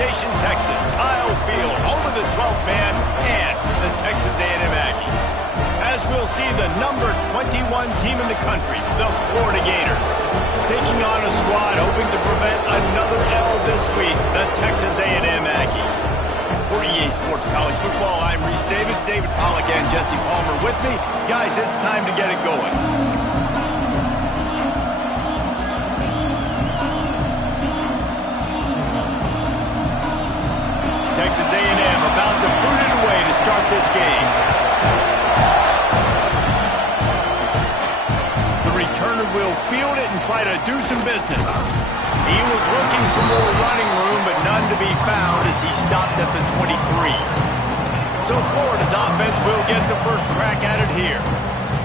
Station, Texas, Kyle Field, home of the 12th man and the Texas A&M Aggies. As we'll see the number 21 team in the country, the Florida Gators, taking on a squad hoping to prevent another L this week, the Texas A&M Aggies. For EA Sports College Football, I'm Reese Davis, David Pollack and Jesse Palmer with me. Guys, it's time to get it going. Texas A&M about to boot it away to start this game. The returner will field it and try to do some business. He was looking for more running room, but none to be found as he stopped at the 23. So Florida's offense will get the first crack at it here.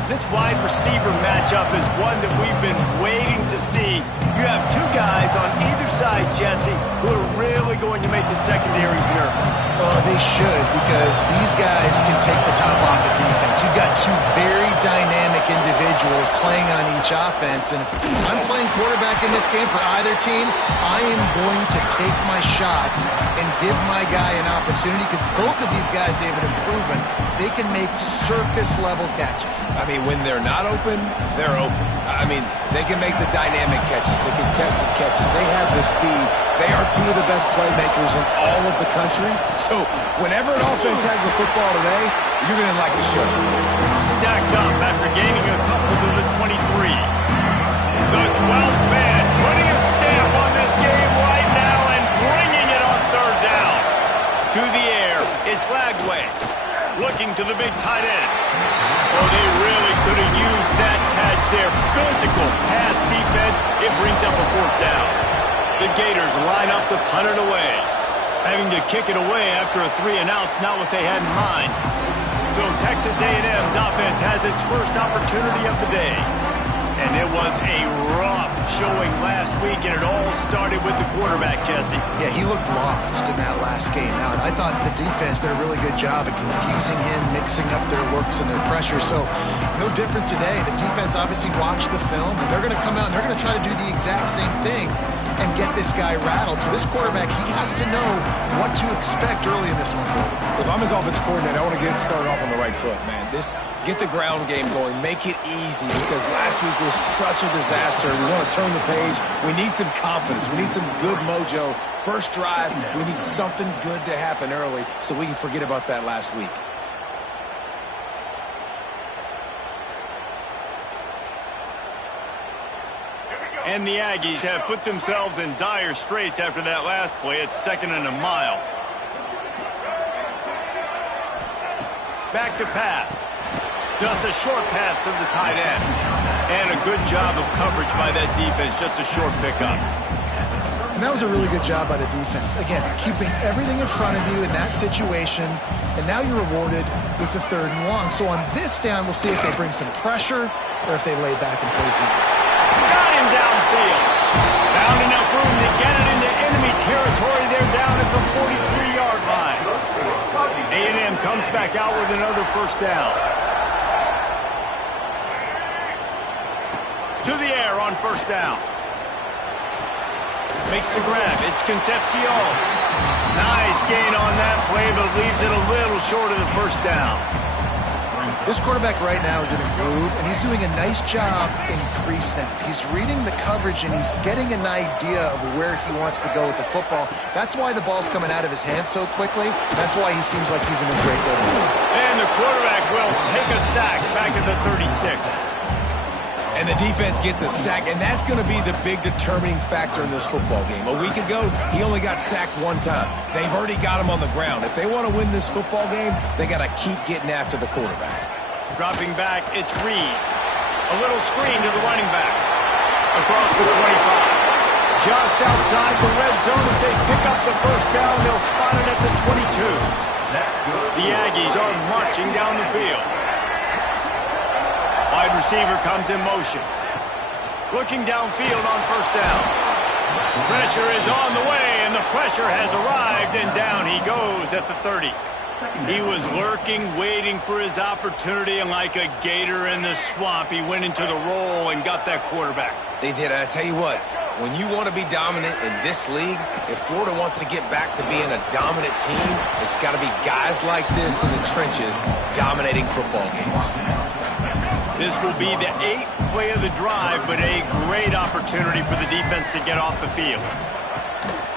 This wide receiver matchup is one that we've been waiting to see. You have two guys on either side, Jesse, who are really going to make the secondaries nervous. Oh, they should, because these guys can take the top off the defense. You've got two very dynamic individuals playing on each offense, and if I'm playing quarterback in this game for either team, I am going to take my shots and give my guy an opportunity, because both of these guys, David, have proven they can make circus-level catches. I mean, when they're not open, they're open. I mean, they can make the dynamic catches, the contested catches. They have the speed. They are two of the best playmakers in all of the country. So whenever an offense has the football today, you're going to like the show. Stacked up after gaining a couple to the 23. The 12th man putting a stamp on this game right now and bringing it on third down. To the air, it's Lagway. Looking to the big tight end. Oh, they really could have used that catch there. Physical pass defense. It brings up a fourth down. The Gators line up to punt it away. Having to kick it away after a 3-and-out's not what they had in mind. So Texas A&M's offense has its first opportunity of the day. And it was a rough showing last week, and it all started with the quarterback, Jesse. Yeah, he looked lost in that last game. Now, I thought the defense did a really good job at confusing him, mixing up their looks and their pressure. So, no different today. The defense obviously watched the film, and they're going to come out and they're going to try to do the exact same thing and get this guy rattled. So this quarterback, he has to know what to expect early in this one. If I'm his offensive coordinator, I want to get started off on the right foot, man. Get the ground game going. Make it easy, because last week was such a disaster. We want to turn the page. We need some confidence. We need some good mojo. First drive, we need something good to happen early so we can forget about that last week. And the Aggies have put themselves in dire straits after that last play. It's 2nd and a mile. Back to pass. Just a short pass to the tight end. And a good job of coverage by that defense. Just a short pickup. And that was a really good job by the defense. Again, keeping everything in front of you in that situation. And now you're rewarded with the 3rd and long. So on this down, we'll see if they bring some pressure or if they lay back and play zone. Got him downfield. Found enough room to get it into enemy territory. They're down at the 43-yard line. A&M comes back out with another first down. To the air on first down. Makes the grab. It's Concepcion. Nice gain on that play, but leaves it a little short of the first down. This quarterback right now is in a groove, and he's doing a nice job in pre-snap. He's reading the coverage, and he's getting an idea of where he wants to go with the football. That's why the ball's coming out of his hands so quickly. That's why he seems like he's in a great rhythm. And the quarterback will take a sack back at the 36. And the defense gets a sack, and that's going to be the big determining factor in this football game. A week ago, he only got sacked one time. They've already got him on the ground. If they want to win this football game, they got to keep getting after the quarterback. Dropping back, it's Reed. A little screen to the running back. Across the 25. Just outside the red zone as they pick up the first down. They'll spot it at the 22. The Aggies are marching down the field. Wide receiver comes in motion. Looking downfield on first down. Pressure is on the way, and the pressure has arrived, and down he goes at the 30. He was lurking, waiting for his opportunity, and like a gator in the swamp, he went into the roll and got that quarterback. They did. And I tell you what, When you want to be dominant in this league, if Florida wants to get back to being a dominant team, it's got to be guys like this in the trenches dominating football games. This will be the 8th play of the drive, but a great opportunity for the defense to get off the field.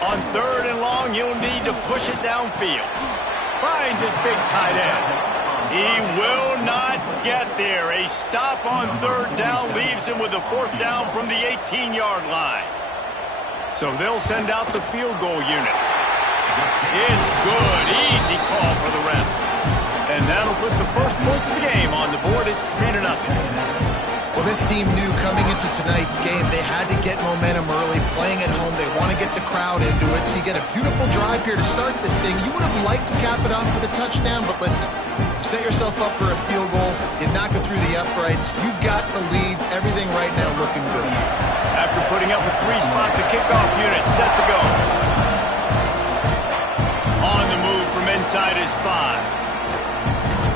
On 3rd and long, he'll need to push it downfield. Finds his big tight end. He will not get there. A stop on 3rd down leaves him with a 4th down from the 18-yard line. So they'll send out the field goal unit. It's good. Easy call for the refs. And that'll put the first points of the game on the board. It's 3-0. Well, this team knew coming into tonight's game they had to get momentum early, playing at home. They want to get the crowd into it, so you get a beautiful drive here to start this thing. You would have liked to cap it off with a touchdown, but listen, you set yourself up for a field goal, you knock it through the uprights, you've got the lead, everything right now looking good. After putting up a 3-spot, the kickoff unit set to go. On the move from inside his 5.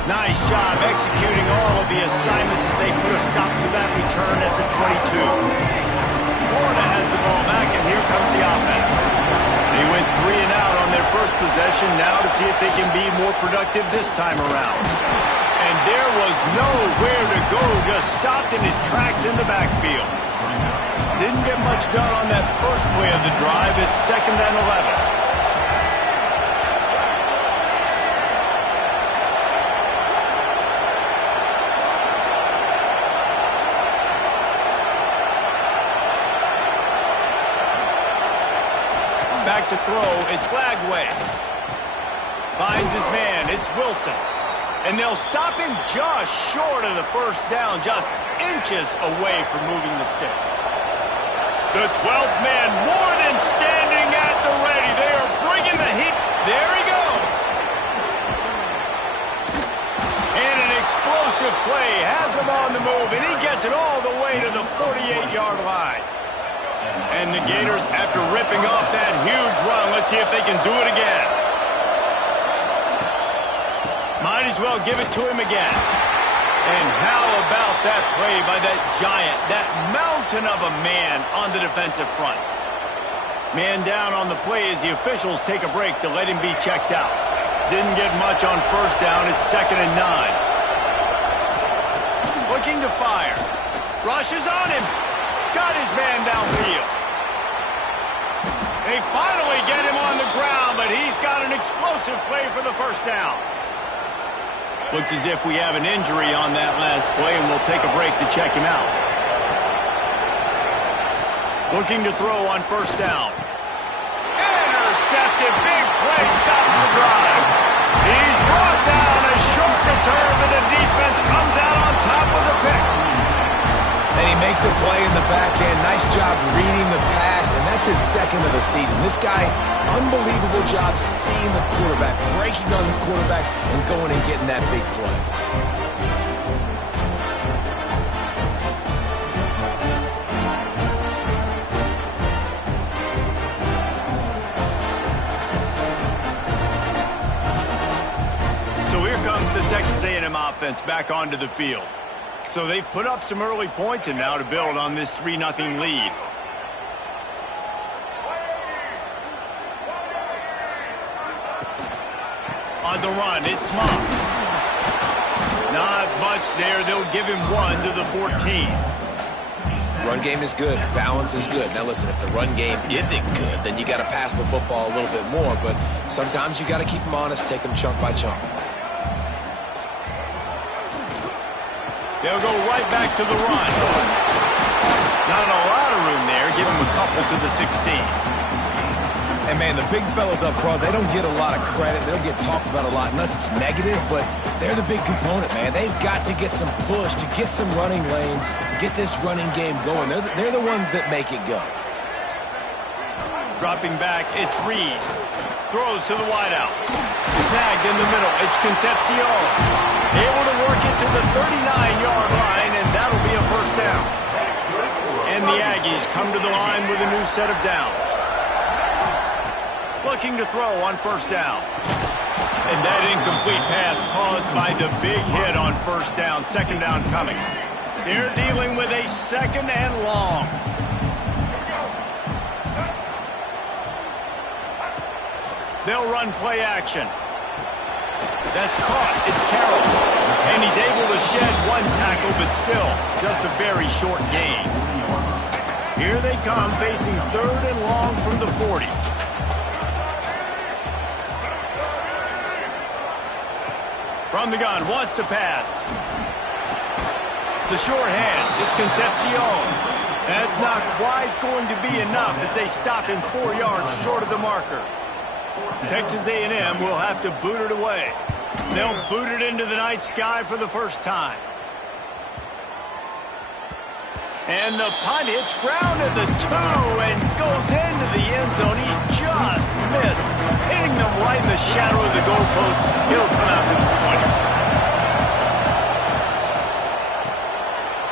Nice job executing all of the assignments as they put a stop to that return at the 22. Florida has the ball back, and here comes the offense. They went 3 and out on their first possession, now to see if they can be more productive this time around. And there was nowhere to go, just stopped in his tracks in the backfield. Didn't get much done on that first play of the drive. It's 2nd and 11. Back to throw, it's Lagway. Finds his man, it's Wilson. And they'll stop him just short of the 1st down, just inches away from moving the sticks. The 12th man more than standing at the ready. They are bringing the heat. There he goes. And an explosive play has him on the move, and he gets it all the way to the 48-yard line. And the Gators, after ripping off that huge run, let's see if they can do it again. Might as well give it to him again. And how about that play by that giant, that mountain of a man on the defensive front? Man down on the play as the officials take a break to let him be checked out. Didn't get much on 1st down. It's 2nd and 9. Looking to fire. Rushes on him. Got his man downfield. They finally get him on the ground, but he's got an explosive play for the 1st down. Looks as if we have an injury on that last play, and we'll take a break to check him out. Looking to throw on 1st down. Intercepted. Big play. Stops the drive. He's brought down. A short return, but the defense comes out on top of the pick. And he makes a play in the back end. Nice job reading the pass, and that's his 2nd of the season. This guy, unbelievable job seeing the quarterback, breaking on the quarterback, and going and getting that big play. So here comes the Texas A&M offense back onto the field. So they've put up some early points and now to build on this 3-0 lead. On the run, it's Moss. Not much there. They'll give him 1 to the 14. Run game is good. Balance is good. Now listen, if the run game isn't good, then you got to pass the football a little bit more. But sometimes you got to keep them honest, take them chunk by chunk. They'll go right back to the run. Not a lot of room there. Give him a couple to the 16. And, man, the big fellas up front, they don't get a lot of credit. They don't get talked about a lot unless it's negative, but they're the big component, man. They've got to get some push, to get some running lanes, get this running game going. They're the ones that make it go. Dropping back, it's Reed. Throws to the wideout. Snagged in the middle. It's Concepcion. Able to work it to the 39-yard line, and that'll be a 1st down. And the Aggies come to the line with a new set of downs. Looking to throw on 1st down. And that incomplete pass caused by the big hit on 1st down. 2nd down coming. They're dealing with a 2nd and long. They'll run play action. That's caught. It's Carroll. And he's able to shed one tackle, but still, just a very short gain. Here they come, facing 3rd and long from the 40. From the gun, wants to pass. The short hands, it's Concepcion. That's not quite going to be enough as they stop him 4 yards short of the marker. Texas A&M will have to boot it away. They'll boot it into the night sky for the first time. And the punt hits ground at the 2 and goes into the end zone. He just missed, hitting them right in the shadow of the goalpost. It'll come out to the 20.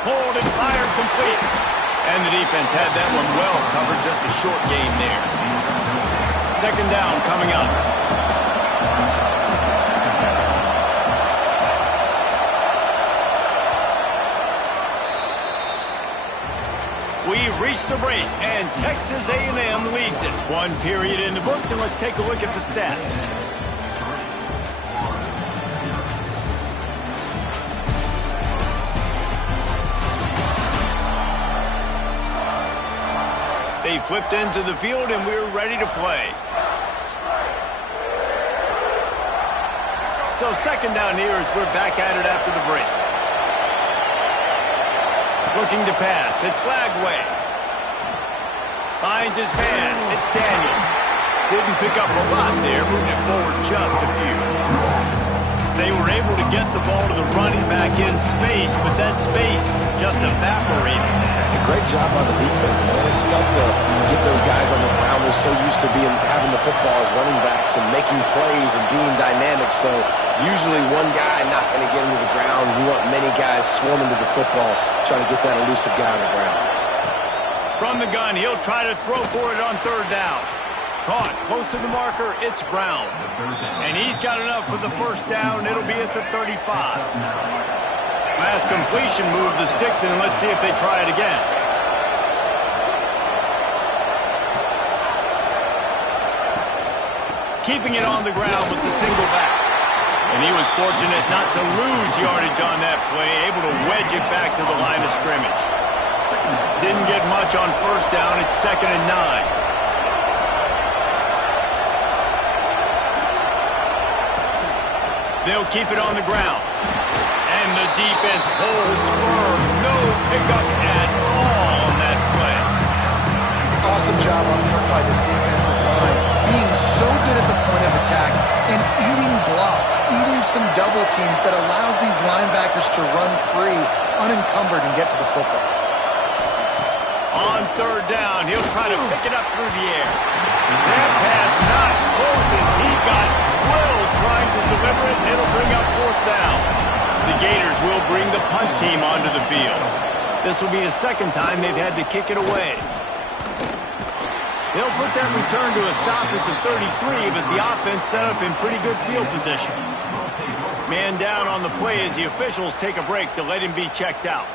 Pulled and fired complete. And the defense had that one well covered, just a short gain there. 2nd down coming up. We reach the break, and Texas A&M leads it. 1 period in the books, and let's take a look at the stats. They flipped into the field, and we're ready to play. So 2nd down here as we're back at it after the break. Looking to pass. It's Lagway. Finds his man. It's Daniels. Didn't pick up a lot there, moving it forward just a few. They were able to get the ball to the running back in space, but that space just evaporated. Great job by the defense, man. It's tough to get those guys on the ground. They're so used to having the football as running backs and making plays and being dynamic. So usually one guy not going to get him to the ground. You want many guys swarming to the football, trying to get that elusive guy on the ground. From the gun, he'll try to throw for it on 3rd down. Caught close to the marker. It's Brown. And he's got enough for the 1st down. It'll be at the 35. Last completion moved the sticks, and let's see if they try it again. Keeping it on the ground with the single back. And he was fortunate not to lose yardage on that play, able to wedge it back to the line of scrimmage. Didn't get much on 1st down. It's 2nd and 9. They'll keep it on the ground. And the defense holds firm. No pickup at all on that play. Awesome job up front by this defensive line. Being so good at the point of attack and eating blocks, eating some double teams that allows these linebackers to run free, unencumbered, and get to the football. On 3rd down, he'll try to pick it up through the air. That pass not close as he got drilled trying to deliver it, and it'll bring up 4th down. The Gators will bring the punt team onto the field. This will be the 2nd time they've had to kick it away. They'll put that return to a stop at the 33, but the offense set up in pretty good field position. Man down on the play as the officials take a break to let him be checked out.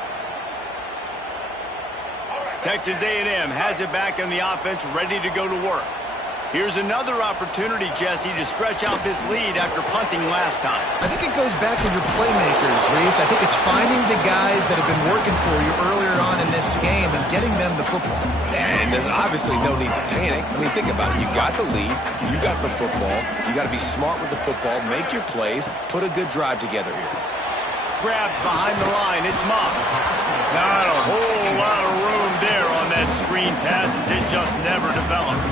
Texas A&M has it back in the offense, ready to go to work. Here's another opportunity, Jesse, to stretch out this lead after punting last time. I think it goes back to your playmakers, Reese. I think it's finding the guys that have been working for you earlier on in this game and getting them the football. And there's obviously no need to panic. I mean, think about it. You got the lead. You got the football. You got to be smart with the football. Make your plays. Put a good drive together here. Grabbed behind the line. It's Moss. Not a whole lot of room there on that screen pass as it just never developed.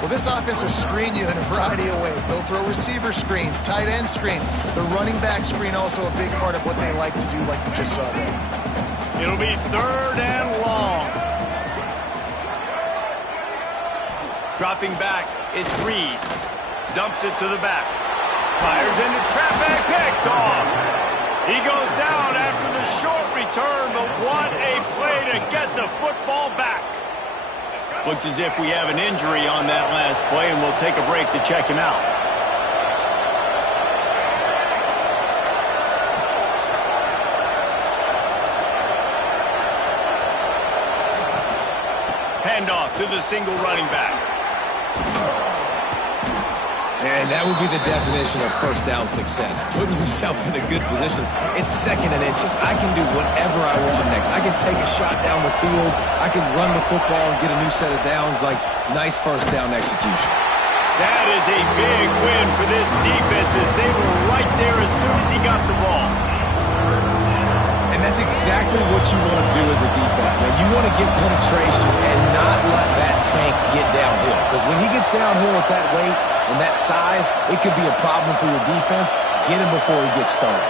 Well, this offense will screen you in a variety of ways. They'll throw receiver screens, tight end screens. The running back screen also a big part of what they like to do, like you just saw there. It'll be 3rd and long. Dropping back, it's Reed. Dumps it to the back. Fires into traffic, picked off. He goes down after the short return, but what a play to get the football back. Looks as if we have an injury on that last play, and we'll take a break to check him out. Handoff to the single running back. And that would be the definition of first down success, putting yourself in a good position. It's 2nd and inches. I can do whatever I want next. I can take a shot down the field. I can run the football and get a new set of downs. Like, nice first down execution. That is a big win for this defense as they were right there as soon as he got the ball. And that's exactly what you want to do as a defense, man. You want to get penetration and not let that tank get downhill. Because when he gets downhill at that weight and that size, it could be a problem for your defense. Get him before he gets started.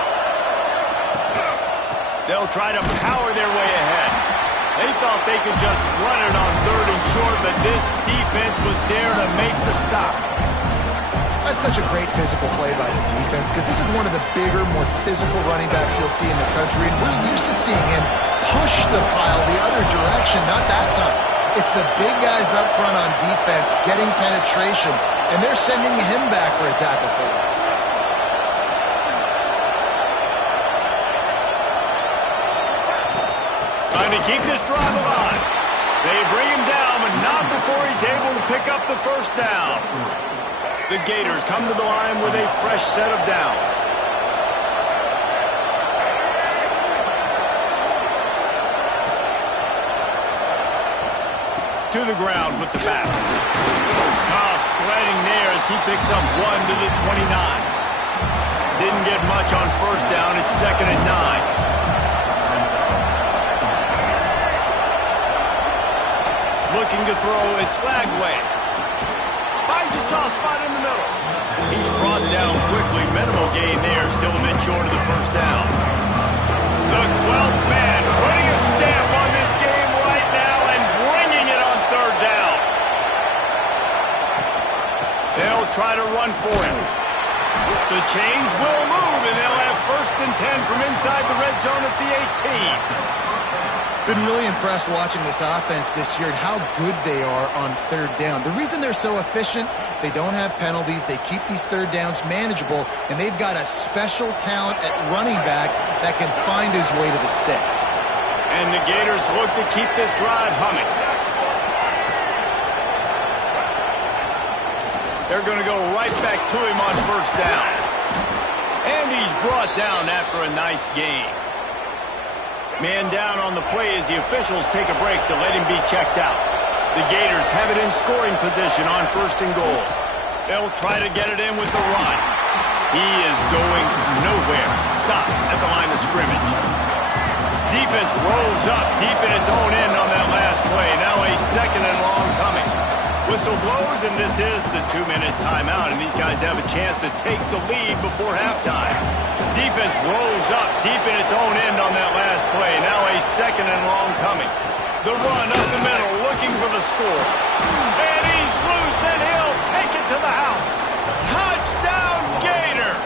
They'll try to power their way ahead. They thought they could just run it on 3rd and short, but this defense was there to make the stop. That's such a great physical play by the defense because this is one of the bigger, more physical running backs you'll see in the country, and we're used to seeing him push the pile the other direction, not that time. It's the big guys up front on defense getting penetration, and they're sending him back for a tackle for loss. Trying to keep this drive alive. They bring him down, but not before he's able to pick up the first down. The Gators come to the line with a fresh set of downs. To the ground with the back. Cobb sliding there as he picks up 1 to the 29. Didn't get much on first down. It's 2nd and 9. Looking to throw, it's Lagway. Finds a soft spot in the middle. He's brought down quickly. Minimal gain there, still a bit short of the first down. The 12th man putting a stamp on this game right now and bringing it on 3rd down. They'll try to run for him. The chains will move, and they'll have 1st and 10 from inside the red zone at the 18. Been really impressed watching this offense this year and how good they are on 3rd down. The reason they're so efficient, they don't have penalties, they keep these 3rd downs manageable, and they've got a special talent at running back that can find his way to the sticks. And the Gators look to keep this drive humming. They're going to go right back to him on 1st down. And he's brought down after a nice gain. Man down on the play as the officials take a break to let him be checked out. The Gators have it in scoring position on 1st and goal. They'll try to get it in with the run. He is going nowhere. Stop at the line of scrimmage. Defense rolls up deep in its own end on that last play. Now a 2nd and long coming. Whistle blows, and this is the 2-minute timeout, and these guys have a chance to take the lead before halftime. Defense rolls up deep in its own end on that last play. Now a 2nd and long coming. The run up the middle, looking for the score. And he's loose, and he'll take it to the house. Touchdown, Gators!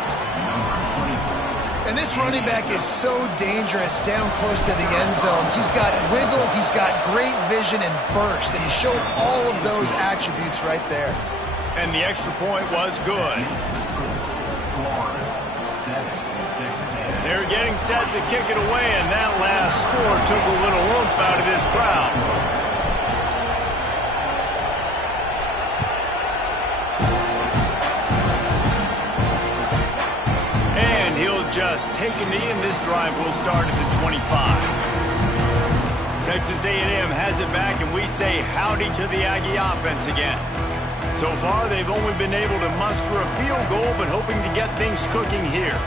And this running back is so dangerous down close to the end zone. He's got wiggle, he's got great vision and burst, and he showed all of those attributes right there. And the extra point was good. They're getting set to kick it away, and that last score took a little oomph out of this crowd. And he'll just take a knee, and this drive will start at the 25. Texas A&M has it back, and we say howdy to the Aggie offense again. So far, they've only been able to muster a field goal, but hoping to get things cooking here.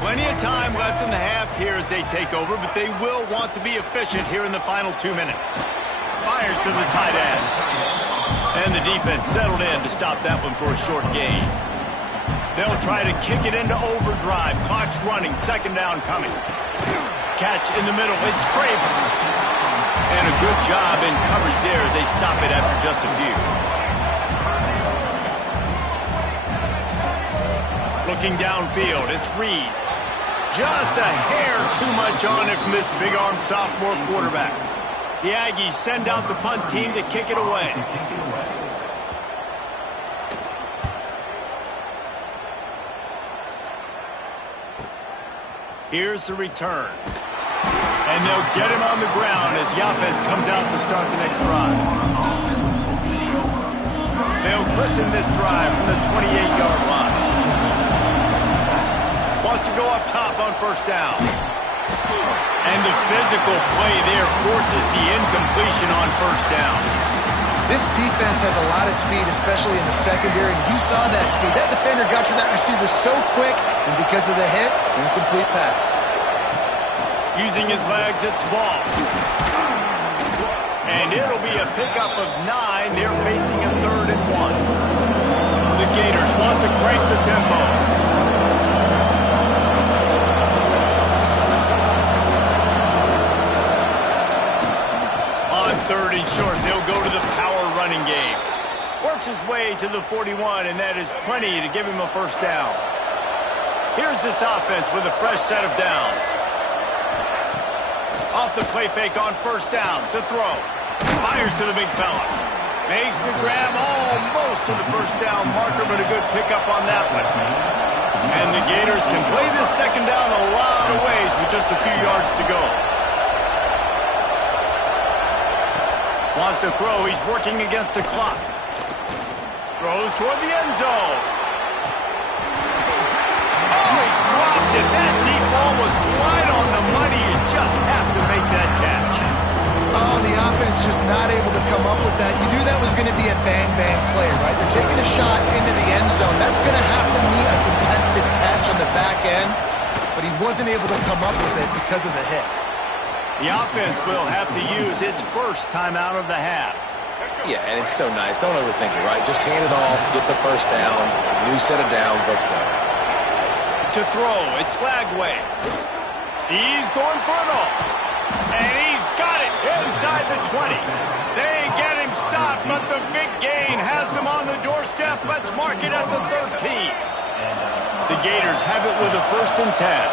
Plenty of time left in the half here as they take over, but they will want to be efficient here in the final 2 minutes. Fires to the tight end. And the defense settled in to stop that one for a short gain. They'll try to kick it into overdrive. Clock's running. 2nd down coming. Catch in the middle. It's Craven. And a good job in coverage there as they stop it after just a few. Looking downfield, it's Reed. Just a hair too much on it from this big-armed sophomore quarterback. The Aggies send out the punt team to kick it away. Here's the return. And they'll get him on the ground as the offense comes out to start the next drive. They'll christen this drive from the 28-yard line. Wants to go up top on first down. And the physical play there forces the incompletion on first down. This defense has a lot of speed, especially in the secondary, and you saw that speed. That defender got to that receiver so quick, and because of the hit, incomplete pass. Using his legs, it's ball. And it'll be a pickup of 9. They're facing a 3rd and 1. The Gators want to crank the tempo. On 3rd and short, they'll go to the power running game. Works his way to the 41, and that is plenty to give him a first down. Here's this offense with a fresh set of downs. Off the play fake on first down to throw. Fires to the big fella. Makes the grab almost to the first down marker, but a good pickup on that one. And the Gators can play this second down a lot of ways with just a few yards to go. Wants to throw. He's working against the clock. Throws toward the end zone. Oh, he dropped it. That deep ball was right on the money. You just have to make that catch. Oh, the offense just not able to come up with that. You knew that was going to be a bang-bang play, right? They're taking a shot into the end zone. That's going to have to be a contested catch on the back end, but he wasn't able to come up with it because of the hit. The offense will have to use its first timeout of the half. Yeah, and it's so nice. Don't overthink it, right? Just hand it off, get the first down, new set of downs, let's go. To throw, it's Lagway. He's going for it all. And he's got it inside the 20. They get him stopped, but the big gain has them on the doorstep. Let's mark it at the 13. The Gators have it with a 1st and 10.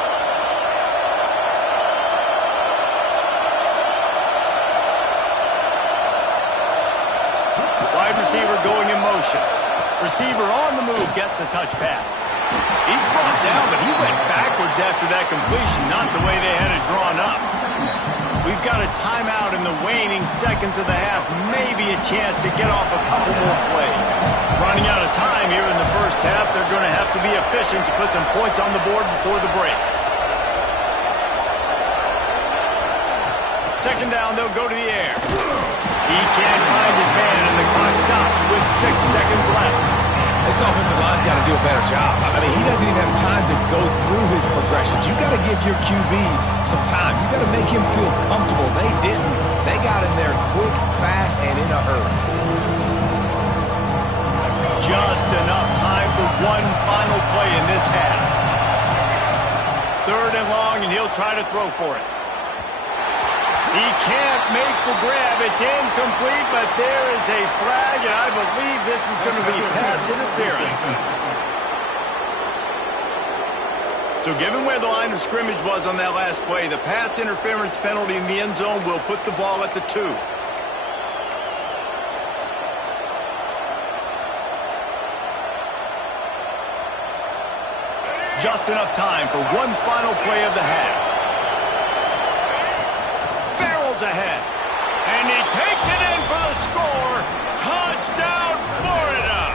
Wide receiver going in motion. Receiver on the move gets the touch pass. He's brought down, but he went backwards after that completion, not the way they had it drawn up. We've got a timeout in the waning seconds of the half, maybe a chance to get off a couple more plays. Running out of time here in the first half, they're going to have to be efficient to put some points on the board before the break. Second down, they'll go to the air. He can't find his man, and the clock stops with 6 seconds left. This offensive line's got to do a better job. I mean, he doesn't even have time to go through his progressions. You got to give your QB some time. You got to make him feel comfortable. They didn't. They got in there quick, fast, and in a hurry. Just enough time for one final play in this half. 3rd and long, and he'll try to throw for it. He can't make the grab. It's incomplete, but there is a flag, and I believe this is going to be pass interference. So given where the line of scrimmage was on that last play, the pass interference penalty in the end zone will put the ball at the 2. Just enough time for one final play of the half. Ahead, and he takes it in for the score. Touchdown, Florida!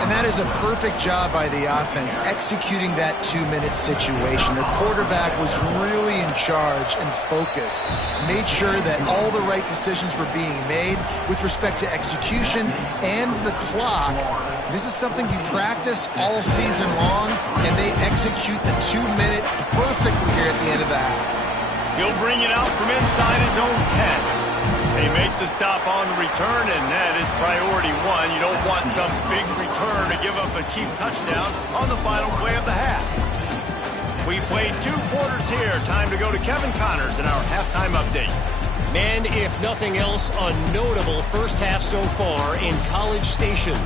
And that is a perfect job by the offense executing that 2-minute situation. The quarterback was really in charge and focused, made sure that all the right decisions were being made with respect to execution and the clock. This is something you practice all season long, and they execute the 2-minute perfectly here at the end of the half. He'll bring it out from inside his own 10. They make the stop on the return, and that is priority 1. You don't want some big return to give up a cheap touchdown on the final play of the half. We played 2 quarters here. Time to go to Kevin Connors in our halftime update. And if nothing else, a notable first half so far in College Station.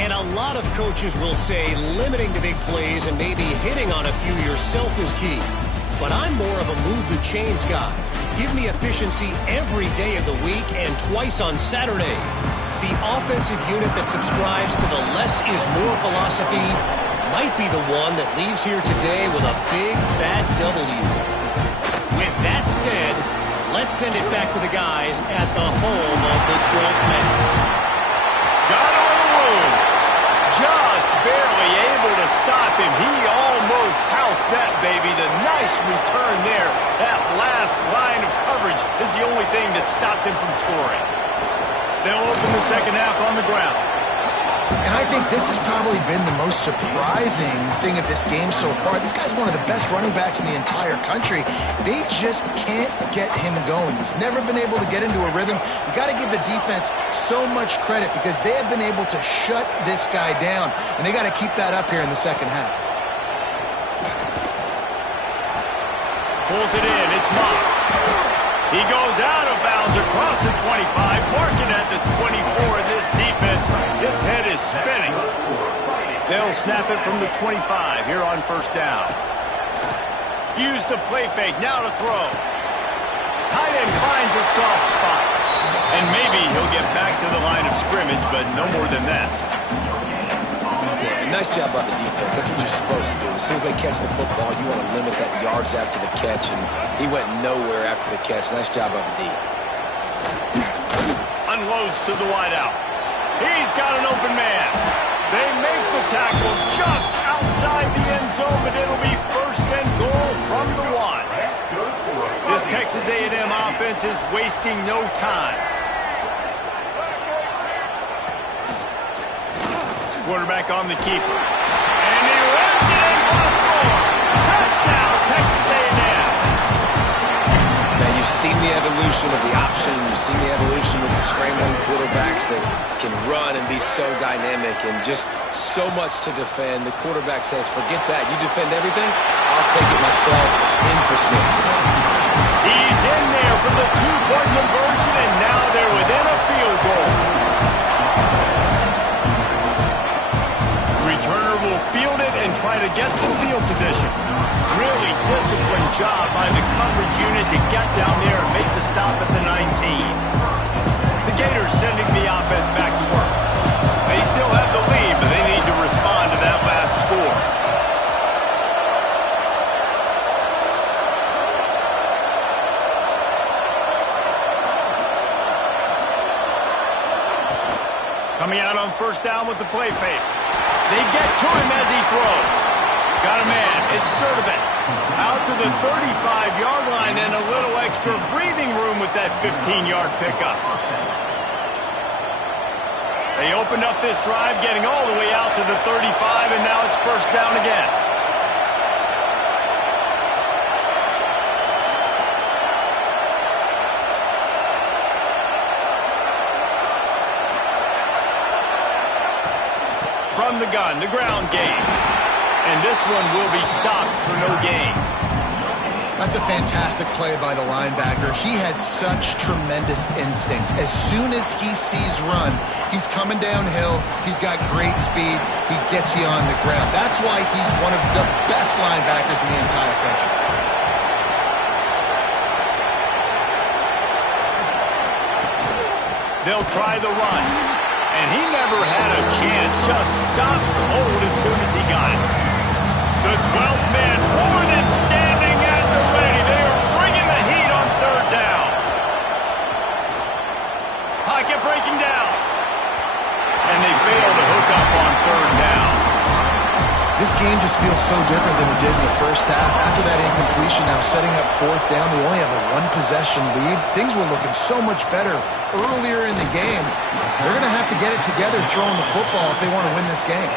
And a lot of coaches will say limiting the big plays and maybe hitting on a few yourself is key. But I'm more of a move the chains guy. Give me efficiency every day of the week and twice on Saturday. The offensive unit that subscribes to the less is more philosophy might be the one that leaves here today with a big fat W. With that said, let's send it back to the guys at the home of the 12th man. maybe. The nice return there. That last line of coverage is the only thing that stopped him from scoring. They'll open the second half on the ground. And I think this has probably been the most surprising thing of this game so far. This guy's one of the best running backs in the entire country. They just can't get him going. He's never been able to get into a rhythm. You got to give the defense so much credit because they have been able to shut this guy down, and they got to keep that up here in the second half. Pulls it in. It's Moss. He goes out of bounds across the 25, marking at the 24. This defense, its head is spinning. They'll snap it from the 25 here on first down. Use the play fake. Now to throw. Tight end finds a soft spot. And maybe he'll get back to the line of scrimmage, but no more than that. Yeah, nice job by the defense. That's what you're supposed to do. As soon as they catch the football, you want to limit that yards after the catch, and he went nowhere after the catch. Nice job by the D. Unloads to the wideout. He's got an open man. They make the tackle just outside the end zone, but it'll be first and goal from the 1. This Texas A&M offense is wasting no time. Quarterback on the keeper. And he runs it in for the score. Touchdown, Texas A&M. Now, you've seen the evolution of the option. You've seen the evolution with the scrambling quarterbacks that can run and be so dynamic and just so much to defend. The quarterback says, forget that. You defend everything, I'll take it myself. In for 6. He's in there for the 2-point conversion, and now they're within a field goal. Returner will field it and try to get some field position. Really disciplined job by the coverage unit to get down there and make the stop at the 19. The Gators sending the offense back to work. They still have the lead, but they need to respond to that last score. Coming out on first down with the play fake. They get to him as he throws. Got a man. It's Sturdivant. Out to the 35-yard line and a little extra breathing room with that 15-yard pickup. They opened up this drive, getting all the way out to the 35, and now it's first down again. From the gun, the ground game. And this one will be stopped for no gain. That's a fantastic play by the linebacker. He has such tremendous instincts. As soon as he sees run, he's coming downhill. He's got great speed. He gets you on the ground. That's why he's one of the best linebackers in the entire country. They'll try the run. And he never had a chance. Just stopped cold as soon as he got it. The 12th man, more than standing at the ready. They are bringing the heat on third down. Pocket breaking down. And they fail to hook up on third down. This game just feels so different than it did in the first half. After that incompletion, now setting up fourth down, they only have a one-possession lead. Things were looking so much better earlier in the game. They're going to have to get it together throwing the football if they want to win this game.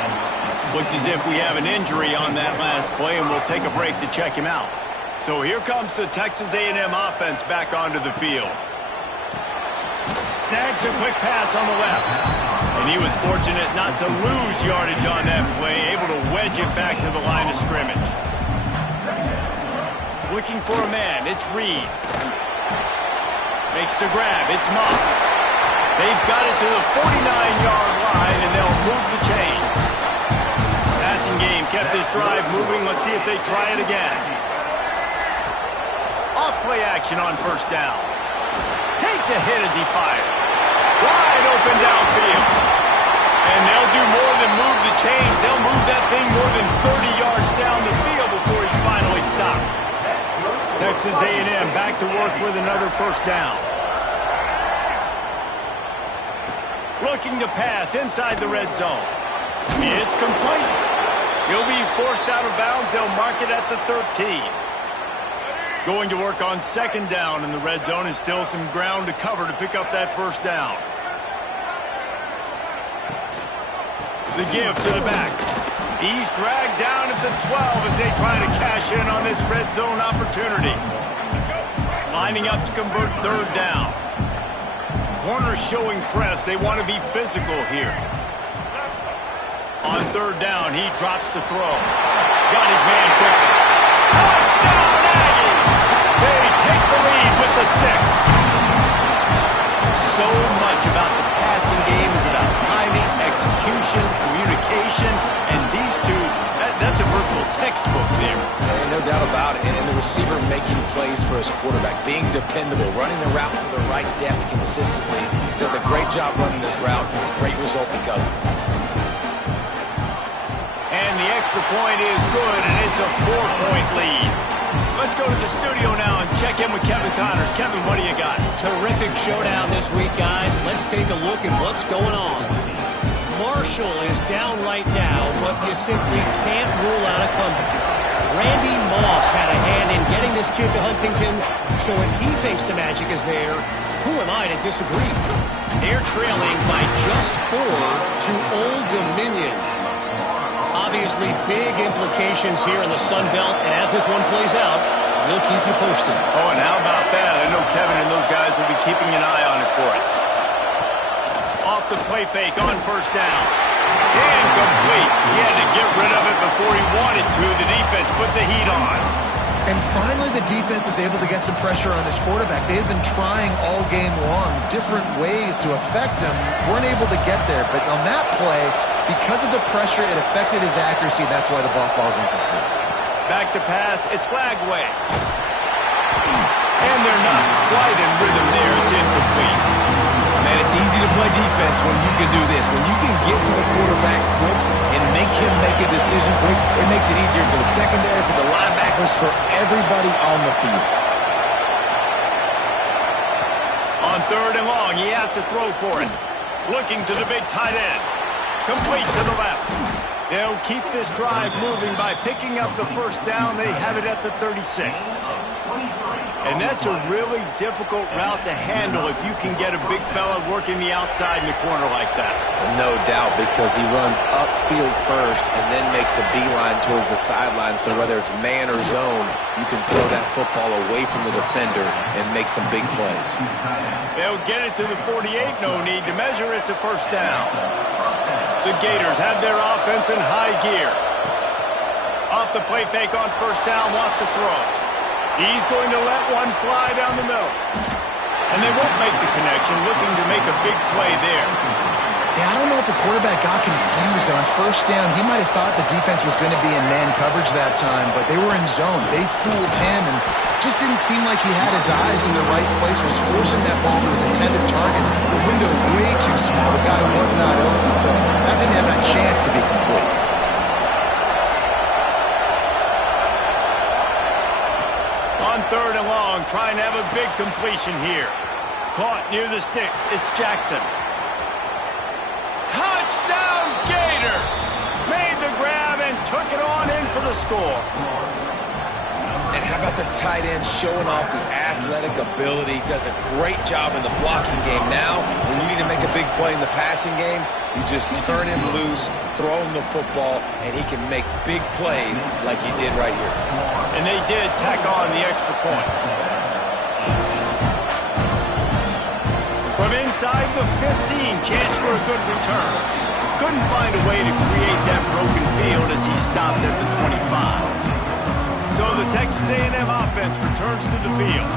Looks as if we have an injury on that last play, and we'll take a break to check him out. So here comes the Texas A&M offense back onto the field. Snags a quick pass on the left. And he was fortunate not to lose yardage on that play, able to wedge it back to the line of scrimmage. Looking for a man, it's Reed. Makes the grab, it's Moss. They've got it to the 49-yard line, and they'll move the chains. Passing game kept this drive moving. Let's see if they try it again. Off play action on first down. Takes a hit as he fires. Wide open downfield. And they'll do more than move the chains. They'll move that thing more than 30 yards down the field before he's finally stopped. Texas A&M back to work with another first down. Looking to pass inside the red zone. It's complete. He'll be forced out of bounds. They'll mark it at the 13. Going to work on second down in the red zone, and still some ground to cover to pick up that first down. The give to the back. He's dragged down at the 12 as they try to cash in on this red zone opportunity. Lining up to convert third down. Corners showing press. They want to be physical here. On third down, he drops to throw. Got his man quickly. Touchdown, Aggie! They take the lead with the 6. So much about the passing game is about timing, execution, communication, and these two, that's a virtual textbook there. No doubt about it. And the receiver making plays for his quarterback, being dependable, running the route to the right depth consistently. Does a great job running this route. Great result because of it. And the extra point is good, and it's a 4-point lead. Let's go to the studio now and check in with Kevin Connors. Kevin, what do you got? Terrific showdown this week, guys. Let's take a look at what's going on. Marshall is down right now, but you simply can't rule out a comeback. Randy Moss had a hand in getting this kid to Huntington, so if he thinks the magic is there, who am I to disagree? They're trailing by just 4 to Old Dominion. Obviously, big implications here in the Sun Belt, and as this one plays out, we'll keep you posted. Oh, and how about that? I know Kevin and those guys will be keeping an eye on it for us. Off the play fake on first down. Incomplete. He had to get rid of it before he wanted to. The defense put the heat on. And finally, the defense is able to get some pressure on this quarterback. They had been trying all game long different ways to affect him. Weren't able to get there. But on that play, because of the pressure, it affected his accuracy. That's why the ball falls incomplete. Back to pass. It's Glagway. And they're not quite in rhythm there. It's incomplete. Man, it's easy to play defense when you can do this. When you can get to the quarterback quick and make him make a decision quick, it makes it easier for the secondary, for the linebackers, for everybody on the field. On third and long, he has to throw for it. Looking to the big tight end. Complete to the left. They'll keep this drive moving by picking up the first down. They have it at the 36. And that's a really difficult route to handle if you can get a big fella working the outside in the corner like that. No doubt, because he runs upfield first and then makes a beeline towards the sideline. So whether it's man or zone, you can throw that football away from the defender and make some big plays. They'll get it to the 48. No need to measure. It's a first down. The Gators have their offense in high gear. Off the play fake on first down, wants to throw. He's going to let one fly down the middle. And they won't make the connection, looking to make a big play there. Yeah, I don't know if the quarterback got confused on first down. He might have thought the defense was going to be in man coverage that time, but they were in zone. They fooled him and just didn't seem like he had his eyes in the right place, was forcing that ball to his intended target. The window way too small. The guy was not open, so that didn't have a chance to be complete. On third and long, trying to have a big completion here. Caught near the sticks. It's Jackson. Touchdown Gators! Made the grab and took it on in for the score. And how about the tight end showing off the athletic ability? Does a great job in the blocking game. Now, when you need to make a big play in the passing game, you just turn him loose, throw him the football, and he can make big plays like he did right here. And they did tack on the extra point. From inside the 15, chance for a good return. Couldn't find a way to create that broken field as he stopped at the 25. So the Texas A&M offense returns to the field.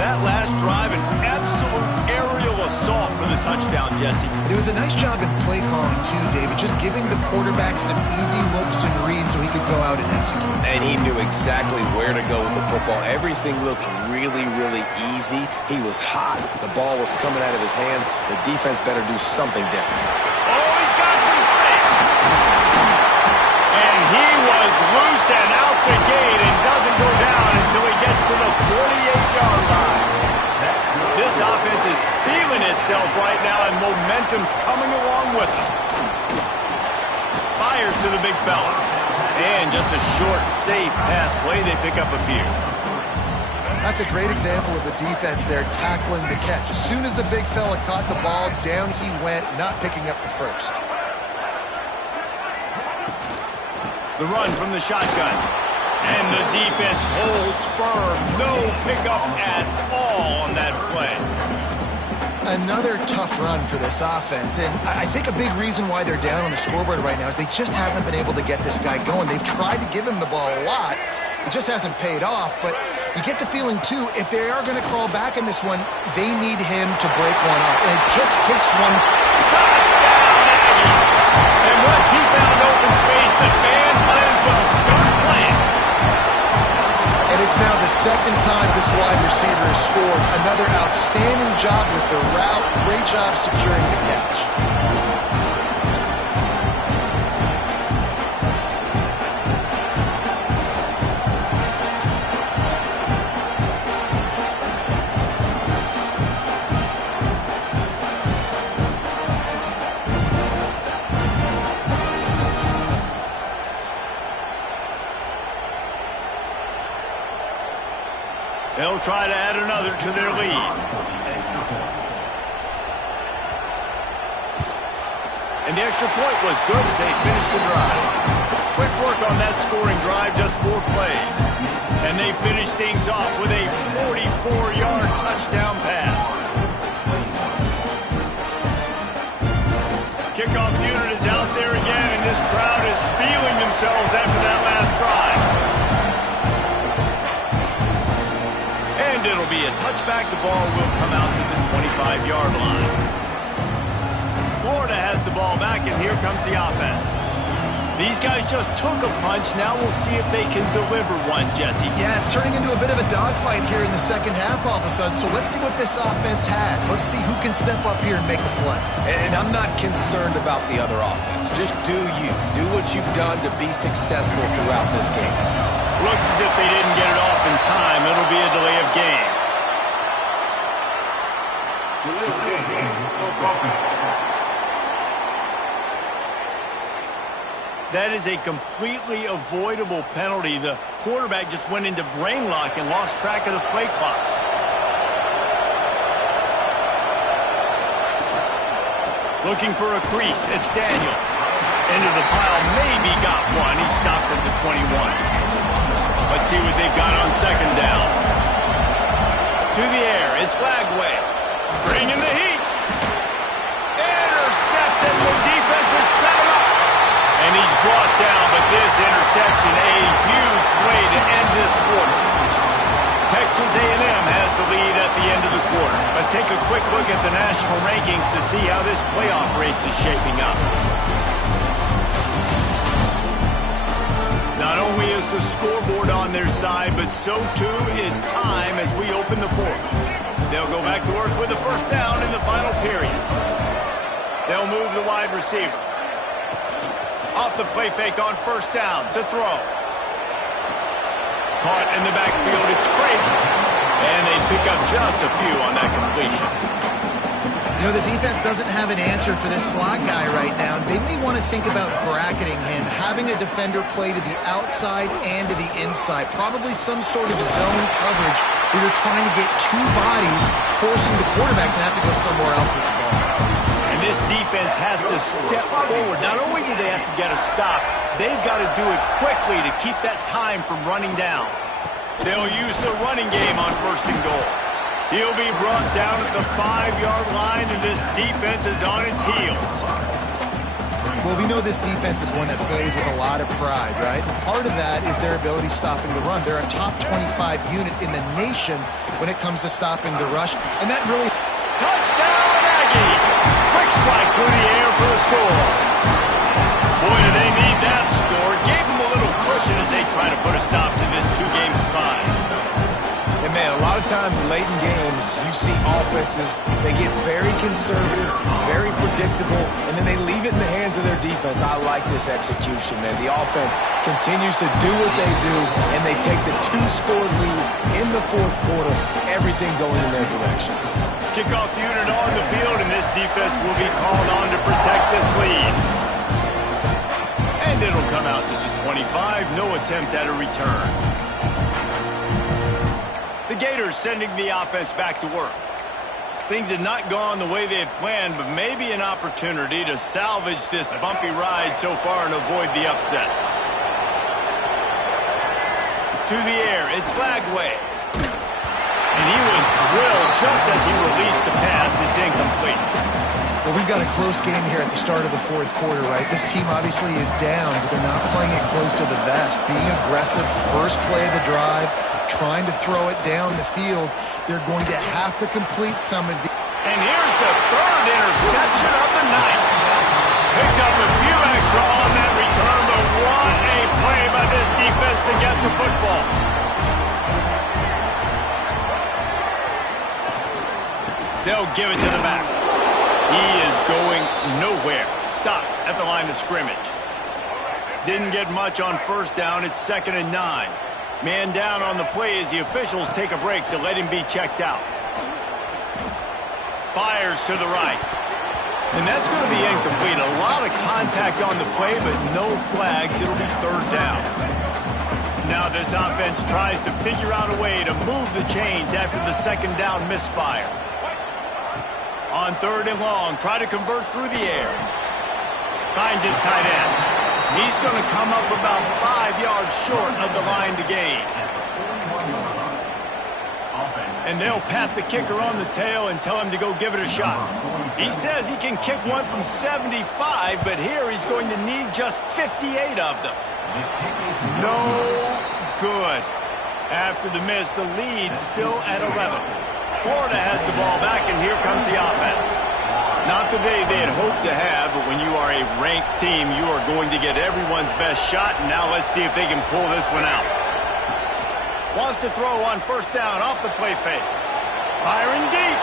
That last drive, an absolute aerial assault for the touchdown, Jesse. It was a nice job in play calling, too, David, just giving the quarterback some easy looks and reads so he could go out and execute. And he knew exactly where to go with the football. Everything looked really, really easy. He was hot. The ball was coming out of his hands. The defense better do something different. Oh, he's got some space. And he was loose and out the gate and doesn't go down until he gets to the 48-yard line. This offense is feeling itself right now, and momentum's coming along with it. Fires to the big fella. And just a short, safe pass play, they pick up a few. That's a great example of the defense there tackling the catch. As soon as the big fella caught the ball, down he went, not picking up the first. The run from the shotgun. And the defense holds firm. No pickup at all on that play. Another tough run for this offense, and I think a big reason why they're down on the scoreboard right now is they just haven't been able to get this guy going. They've tried to give him the ball a lot. It just hasn't paid off, but you get the feeling, too, if they are going to crawl back in this one, they need him to break one off, and it just takes one. Touchdown, Aggie! And once he found open space, the band might as well start playing. And it's now the second time this wide receiver has scored. Another outstanding job with the route. Great job securing the catch. They'll try to add another to their lead. And the extra point was good as they finished the drive. Quick work on that scoring drive, just 4 plays. And they finished things off with a 44-yard touchdown pass. Kickoff unit is out there again, and this crowd is feeling themselves after that last drive. And it'll be a touchback. The ball will come out to the 25-yard line. Florida has the ball back, and here comes the offense. These guys just took a punch. Now we'll see if they can deliver one, Jesse. Yeah, it's turning into a bit of a dogfight here in the second half all of a sudden. So let's see what this offense has. Let's see who can step up here and make a play. And I'm not concerned about the other offense. Just do you. Do what you've done to be successful throughout this game. Looks as if they didn't get it off in time. It'll be a delay of game. That is a completely avoidable penalty. The quarterback just went into brain lock and lost track of the play clock. Looking for a crease. It's Daniels. Into the pile. Maybe got one. He stopped at the 21. Let's see what they've got on second down. To the air. It's Lagway. Bringing the heat. Intercepted. The defense has set him up. And he's brought down, but this interception, a huge way to end this quarter. Texas A&M has the lead at the end of the quarter. Let's take a quick look at the national rankings to see how this playoff race is shaping up. Not only is the scoreboard on their side, but so too is time as we open the fourth. They'll go back to work with the first down in the final period. They'll move the wide receiver. Off the play fake on first down to throw. Caught in the backfield, it's Creighton. And they pick up just a few on that completion. You know, the defense doesn't have an answer for this slot guy right now. They may want to think about bracketing him, having a defender play to the outside and to the inside. Probably some sort of zone coverage where you're trying to get 2 bodies, forcing the quarterback to have to go somewhere else with the ball. This defense has to step forward. Not only do they have to get a stop, they've got to do it quickly to keep that time from running down. They'll use the running game on first and goal. He'll be brought down at the 5-yard line, and this defense is on its heels. Well, we know this defense is one that plays with a lot of pride, right? And part of that is their ability stopping the run. They're a top 25 unit in the nation when it comes to stopping the rush, and that really... Touchdown, Aggies! Quick strike through the air for the score. Boy, do they need that score. Gave them a little cushion as they try to put a stop to this 2-game slide. And man, a lot of times late in games, you see offenses, they get very conservative, very predictable, and then they leave it in the hands of their defense. I like this execution, man. The offense continues to do what they do, and they take the 2-score lead in the fourth quarter, everything going in their direction. Kickoff unit on the field, and this defense will be called on to protect this lead. And it'll come out to the 25, no attempt at a return. The Gators sending the offense back to work. Things had not gone the way they had planned, but maybe an opportunity to salvage this bumpy ride so far and avoid the upset. To the air, it's Flagway. And he was drilled just as he released the pass. It's incomplete. Well, we've got a close game here at the start of the fourth quarter, right? This team obviously is down, but they're not playing it close to the vest. Being aggressive, first play of the drive, trying to throw it down the field. They're going to have to complete some of the... And here's the third interception of the night. Picked up a few extra on that return, but what a play by this defense to get the football. They'll give it to the back. He is going nowhere. Stop at the line of scrimmage. Didn't get much on first down. It's 2nd and 9. Man down on the play as the officials take a break to let him be checked out. Fires to the right. And that's going to be incomplete. A lot of contact on the play, but no flags. It'll be 3rd down. Now this offense tries to figure out a way to move the chains after the 2nd down misfire. On 3rd and long, try to convert through the air. Finds his tight end. He's going to come up about 5 yards short of the line to gain. And they'll pat the kicker on the tail and tell him to go give it a shot. He says he can kick one from 75, but here he's going to need just 58 of them. No good. After the miss, the lead still at 11. Florida has the ball back, and here comes the offense. Not the day they had hoped to have, but when you are a ranked team, you are going to get everyone's best shot, and now let's see if they can pull this one out. Wants to throw on 1st down off the play fake. Firing deep.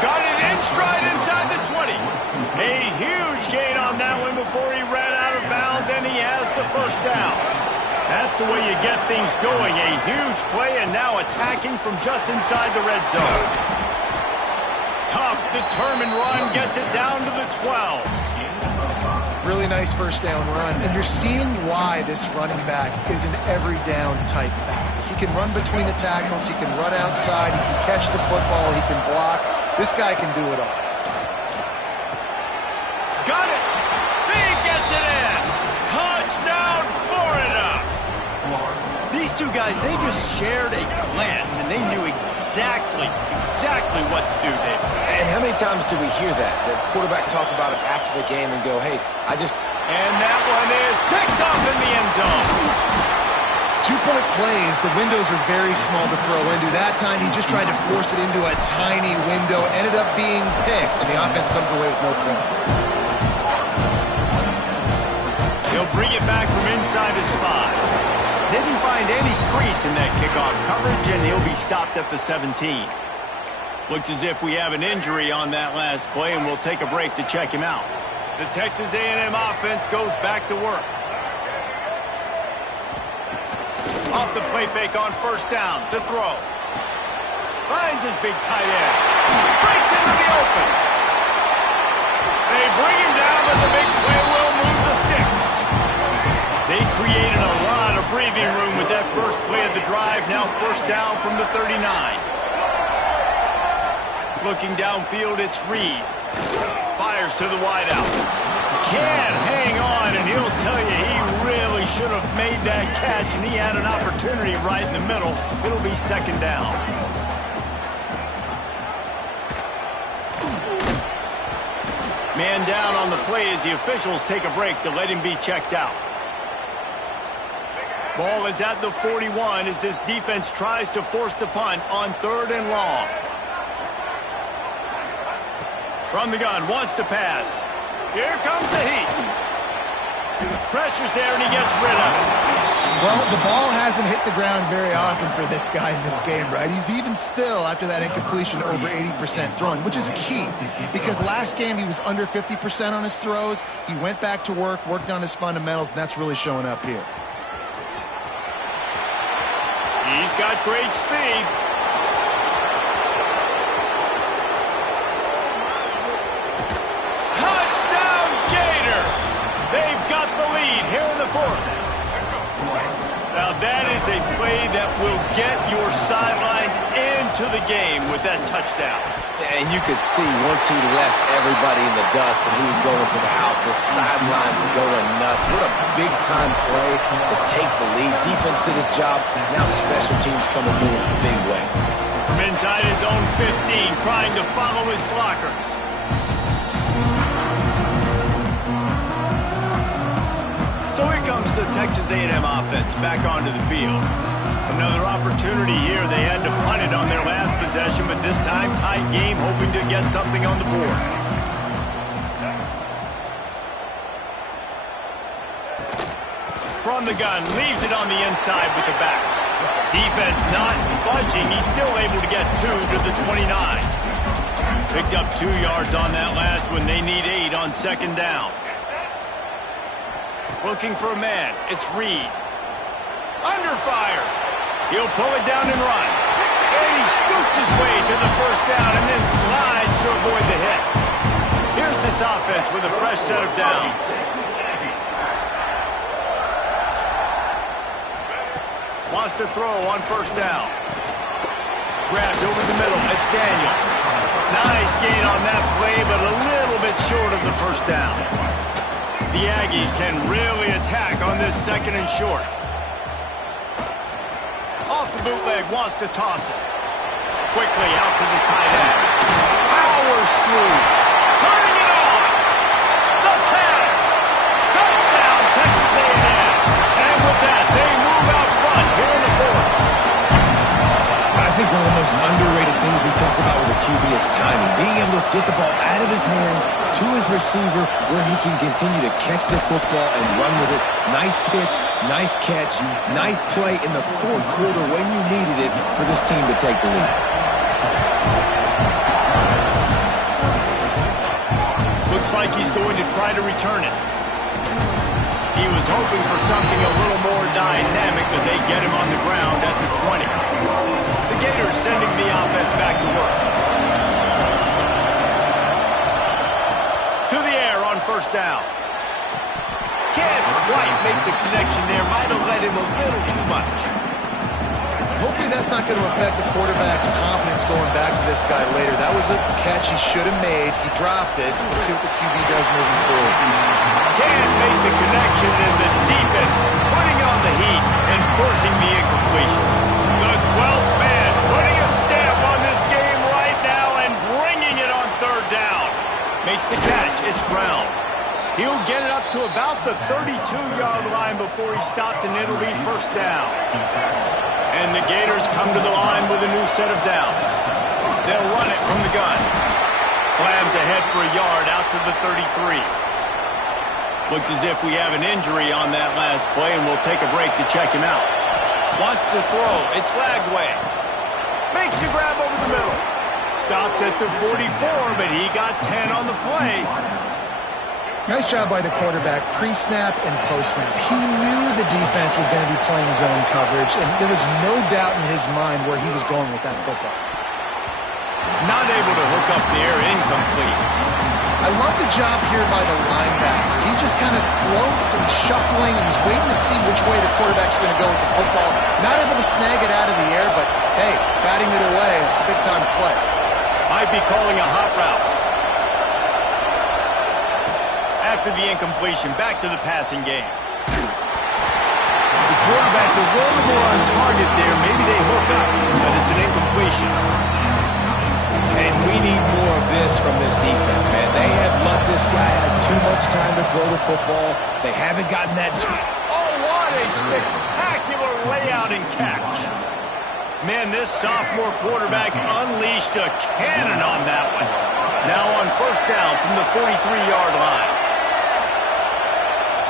Got it in stride inside the 20. A huge gain on that one before he ran out of bounds, and he has the 1st down. That's the way you get things going. A huge play, and now attacking from just inside the red zone. Tough, determined run, gets it down to the 12. Really nice 1st down run, and you're seeing why this running back is an every down type back. He can run between the tackles, he can run outside, he can catch the football, he can block. This guy can do it all. Got it! He gets it in! Touchdown, Florida! These two guys, they just shared a glance, and they knew exactly what to do, David. And how many times do we hear that? The quarterback talk about it after the game and go, hey, And that one is picked up in the end zone. 2-point plays, the windows are very small to throw into. That time, he just tried to force it into a tiny window, ended up being picked, and the offense comes away with no points. He'll bring it back from inside his 5. Didn't find any crease in that kickoff coverage, and he'll be stopped at the 17. Looks as if we have an injury on that last play, and we'll take a break to check him out. The Texas A&M offense goes back to work. Off the play fake on 1st down to throw. Finds his big tight end. Breaks into the open. They bring him down, but the big play will move the sticks. They created a lot of breathing room with that first play of the drive. Now 1st down from the 39. Looking downfield, it's Reed. Fires to the wideout. Can't hang on, and he'll tell you he really should have made that catch, and he had an opportunity right in the middle. It'll be 2nd down. Man down on the play as the officials take a break to let him be checked out. Ball is at the 41 as this defense tries to force the punt on 3rd and long. From the gun, wants to pass. Here comes the heat. Pressure's there, and he gets rid of it. Well, the ball hasn't hit the ground very often for this guy in this game, right? He's even still, after that incompletion, over 80% throwing, which is key. Because last game, he was under 50% on his throws. He went back to work, worked on his fundamentals, and that's really showing up here. He's got great speed. Touchdown, Gator! They've got the lead here in the 4th. Now that is a play that will get your sidelines into the game with that touchdown. And you could see once he left everybody in the dust and he was going to the house, the sidelines going nuts. What a big-time play to take the lead. Defense did his job. Now special teams coming through in a big way. From inside his own 15, trying to follow his blockers. So here comes the Texas A&M offense back onto the field. Another opportunity here. They had to punt it on their last possession, but this time tight game, hoping to get something on the board. From the gun, leaves it on the inside with the back. Defense not budging. He's still able to get 2 to the 29. Picked up 2 yards on that last one. They need 8 on 2nd down. Looking for a man. It's Reed. Under fire. He'll pull it down and run. And he scoots his way to the 1st down and then slides to avoid the hit. Here's this offense with a fresh set of downs. Wants to throw on 1st down. Grabbed over the middle. It's Daniels. Nice gain on that play, but a little bit short of the 1st down. The Aggies can really attack on this 2nd and short. Off the bootleg, wants to toss it. Quickly out to the tight end. Powers through. Turning it on. The tag. Touchdown, Texas A&M. And with that, they move out front here in the 4th. I think one of the most underrated things we talk about with a QB is timing. Being able to get the ball out of his hands to his receiver where he can continue to catch the football and run with it. Nice pitch, nice catch, nice play in the 4th quarter when you needed it for this team to take the lead. Looks like he's going to try to return it. He was hoping for something a little more dynamic, but they get him on the ground at the 20. The Gators sending the offense back to work. To the air on 1st down. Can't quite make the connection there. Might have let him a little too much. Hopefully that's not going to affect the quarterback's confidence going back to this guy later. That was a catch he should have made. He dropped it. Let's see what the QB does moving forward. Can't make the connection, and the defense putting on the heat and forcing the incompletion. The 12th man putting a stamp on this game right now and bringing it on 3rd down. Makes the catch. It's Brown. He'll get it up to about the 32-yard line before he stopped, and it'll be 1st down. And the Gators come to the line with a new set of downs. They'll run it from the gun. Slams ahead for a yard out to the 33. Looks as if we have an injury on that last play, and we'll take a break to check him out. Wants to throw. It's Lagway. Makes a grab over the middle. Stopped at the 44, but he got 10 on the play. Nice job by the quarterback, pre-snap and post-snap. He knew the defense was going to be playing zone coverage, and there was no doubt in his mind where he was going with that football. Not able to hook up there, incomplete. I love the job here by the linebacker. He just kind of floats and shuffling, and he's waiting to see which way the quarterback's going to go with the football. Not able to snag it out of the air, but, hey, batting it away, it's a big-time play. Might be calling a hot route. After the incompletion, back to the passing game. The quarterback's a little more on target there. Maybe they hook up, but it's an incompletion. And we need more of this from this defense, man. They have let this guy have too much time to throw the football. They haven't gotten that. Oh, what a spectacular layout and catch. Man, this sophomore quarterback unleashed a cannon on that one. Now on 1st down from the 43-yard line.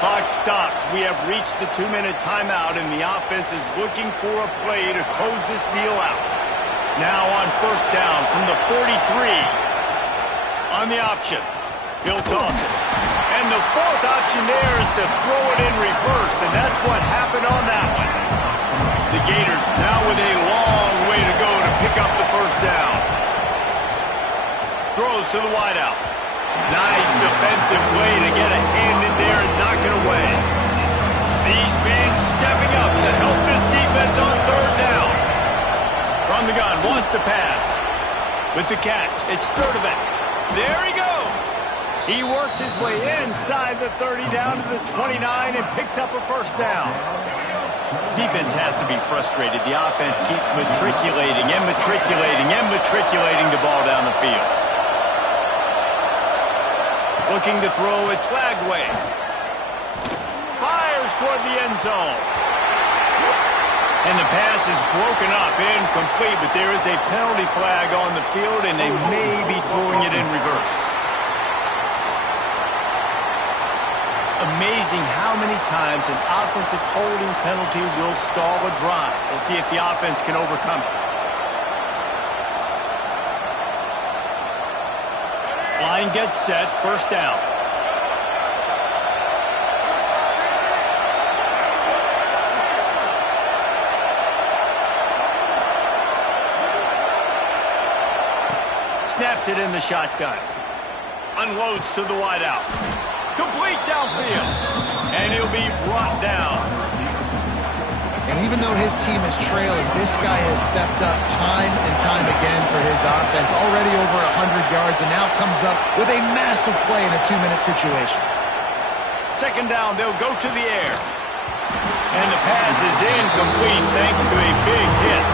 Clock stops. We have reached the 2-minute timeout, and the offense is looking for a play to close this deal out. Now on 1st down from the 43. On the option. He'll toss it. And the 4th option there is to throw it in reverse, and that's what happened on that one. The Gators now with a long way to go to pick up the 1st down. Throws to the wideout. Nice defensive play to get a hand in there and knock it away. These fans stepping up to help this defense on third down. From the gun, wants to pass. With the catch, it's Sturdivant. There he goes. He works his way inside the 30 down to the 29 and picks up a first down. Defense has to be frustrated. The offense keeps matriculating and matriculating and matriculating the ball down the field. Looking to throw, it's Lagway. Fires toward the end zone. And the pass is broken up, incomplete, but there is a penalty flag on the field, and they may be throwing it in reverse. Amazing how many times an offensive holding penalty will stall a drive. We'll see if the offense can overcome it. Line gets set, first down. Snaps it in the shotgun. Unloads to the wideout. Complete downfield. And he'll be brought down. And even though his team is trailing, this guy has stepped up time and time again for his offense. Already over 100 yards and now comes up with a massive play in a 2-minute situation. Second down, they'll go to the air. And the pass is incomplete thanks to a big hit.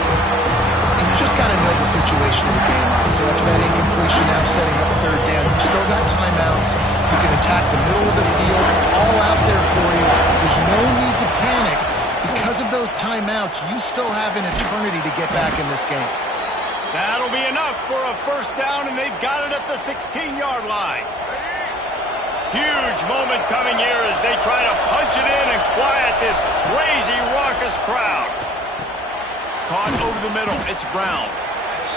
And you just got to know the situation of the game. So after that incompletion, now setting up third down, you've still got timeouts. You can attack the middle of the field. It's all out there for you. There's no need to panic. Because of those timeouts, you still have an eternity to get back in this game. That'll be enough for a first down, and they've got it at the 16-yard line. Huge moment coming here as they try to punch it in and quiet this crazy, raucous crowd. Caught over the middle. It's Brown.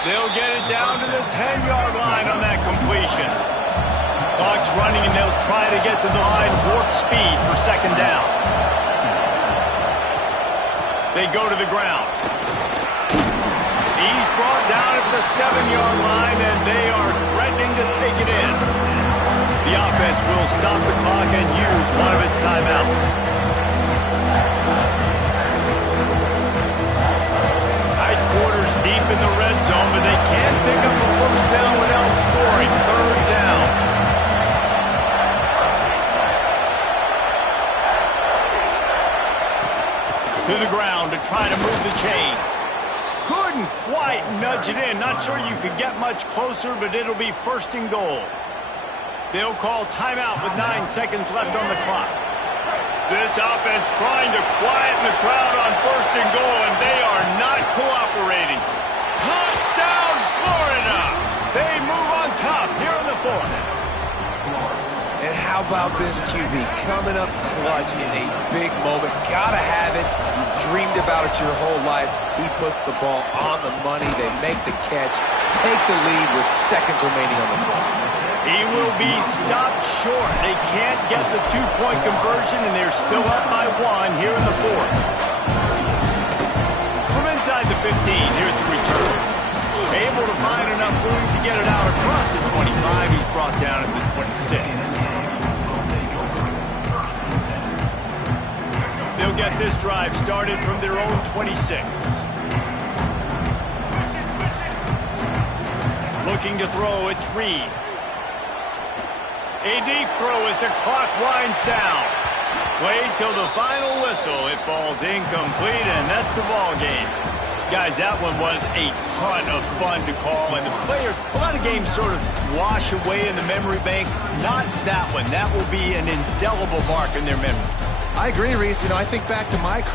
They'll get it down to the 10-yard line on that completion. Clock's running, and they'll try to get to the line warp speed for second down. They go to the ground. He's brought down at the 7-yard line, and they are threatening to take it in. The offense will stop the clock and use one of its timeouts. Tight quarters deep in the red zone, but they can't pick up a first down without scoring. Third down. To the ground to try to move the chains. Couldn't quite nudge it in. Not sure you could get much closer, but it'll be first and goal. They'll call timeout with 9 seconds left on the clock. This offense trying to quieten the crowd on first and goal, and they are not cooperating. Touchdown, Florida! They move on top here in the fourth. And how about this QB coming up clutch in a big moment? Gotta have it. You've dreamed about it your whole life. He puts the ball on the money. They make the catch, take the lead with seconds remaining on the clock. He will be stopped short. They can't get the two-point conversion, and they're still up by 1 here in the fourth. From inside the 15, here's the return. Able to find enough room to get it out across the 25. He's brought down at the 26. They'll get this drive started from their own 26. Looking to throw, it's Reed. A deep throw as the clock winds down. Played till the final whistle. It falls incomplete, and that's the ball game. Guys, that one was a ton of fun to call, and the players, a lot of games sort of wash away in the memory bank. Not that one. That will be an indelible mark in their memories. I agree, Reese. I think back to my career.